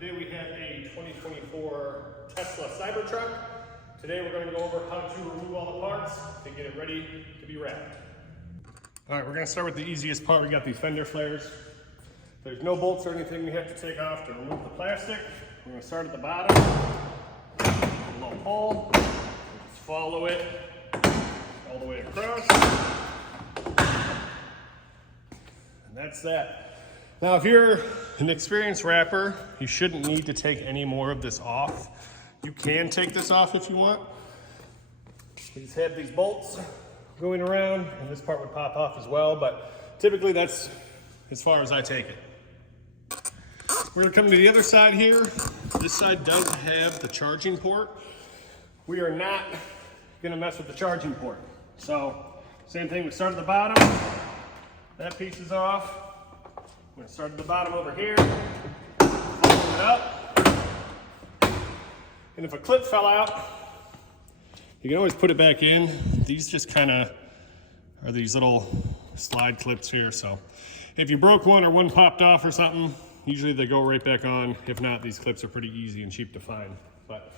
Today we have a 2024 Tesla Cybertruck. Today we're going to go over how to remove all the parts to get it ready to be wrapped. All right, we're going to start with the easiest part. We got these fender flares. There's no bolts or anything we have to take off to remove the plastic. We're going to start at the bottom, a little hole, just follow it all the way across, and that's that. Now, if you're an experienced wrapper, you shouldn't need to take any more of this off. You can take this off if you want. You just have these bolts going around, and this part would pop off as well, but typically that's as far as I take it. We're gonna come to the other side here. This side does have the charging port. We are not gonna mess with the charging port. So, same thing, we start at the bottom. That piece is off. We're gonna start at the bottom over here, open it up. And if a clip fell out, you can always put it back in. These just kind of are these little slide clips here. So if you broke one or one popped off or something, usually they go right back on. If not, these clips are pretty easy and cheap to find. But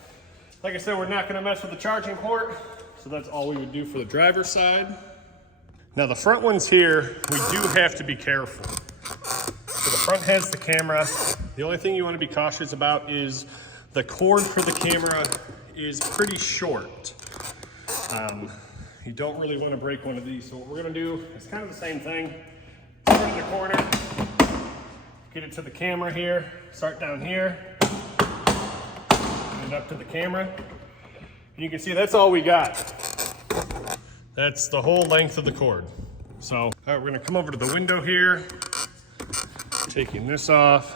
like I said, we're not gonna mess with the charging port. So that's all we would do for the driver's side. Now the front ones here, we do have to be careful. So the front has the camera. The only thing you want to be cautious about is the cord for the camera is pretty short. You don't really want to break one of these. So what we're going to do is kind of the same thing. Start in the corner, get it to the camera here, start down here, and up to the camera. And you can see that's all we got. That's the whole length of the cord. So, all right, we're going to come over to the window here. Taking this off.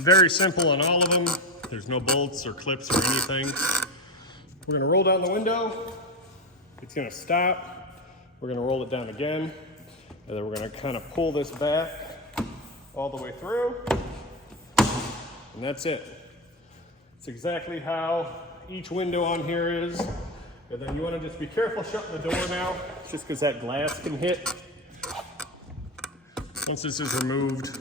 Very simple on all of them. There's no bolts or clips or anything. We're gonna roll down the window. It's gonna stop. We're gonna roll it down again. And then we're gonna kind of pull this back all the way through. And that's it. It's exactly how each window on here is. And then you wanna just be careful shutting the door now, just because that glass can hit. Once this is removed,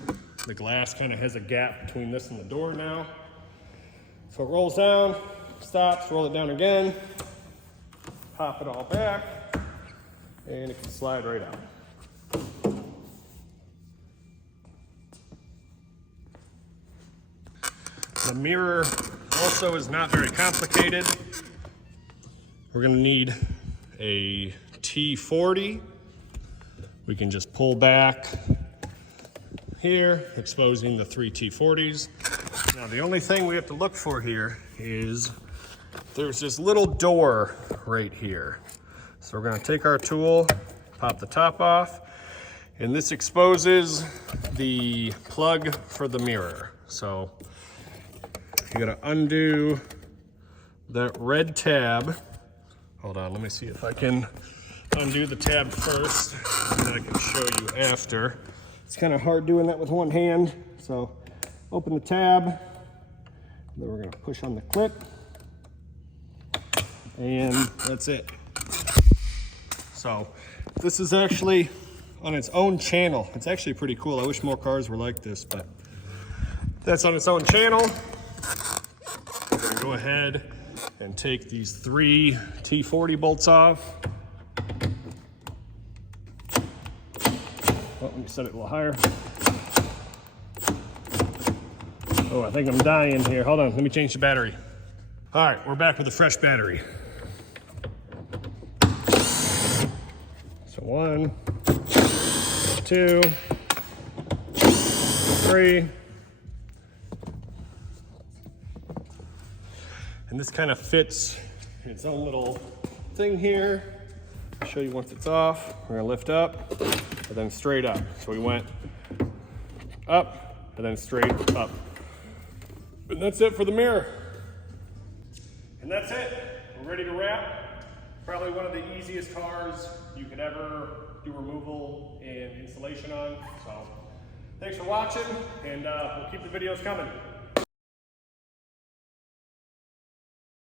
the glass kind of has a gap between this and the door now. So it rolls down, stops, roll it down again, pop it all back, and it can slide right out. The mirror also is not very complicated. We're gonna need a T40. We can just pull back here, exposing the 3 T40s. Now the only thing we have to look for here is there's this little door right here. So we're gonna take our tool, pop the top off, and this exposes the plug for the mirror. So you gotta undo that red tab. Hold on, let me see if I can undo the tab first, and then I can show you after. It's kind of hard doing that with one hand. So open the tab, and then we're gonna push on the clip, and that's it. So this is actually on its own channel. It's actually pretty cool. I wish more cars were like this, but that's on its own channel. We're gonna go ahead and take these 3 T40 bolts off. Oh, let me set it a little higher. Oh, I think I'm dying here. Hold on, let me change the battery. All right, we're back with a fresh battery. So 1, 2, 3. And this kind of fits in its own little thing here. I'll show you once it's off. We're gonna lift up and then straight up. So we went up and then straight up. And that's it for the mirror. And that's it. We're ready to wrap. Probably one of the easiest cars you could ever do removal and installation on. So thanks for watching, and we'll keep the videos coming.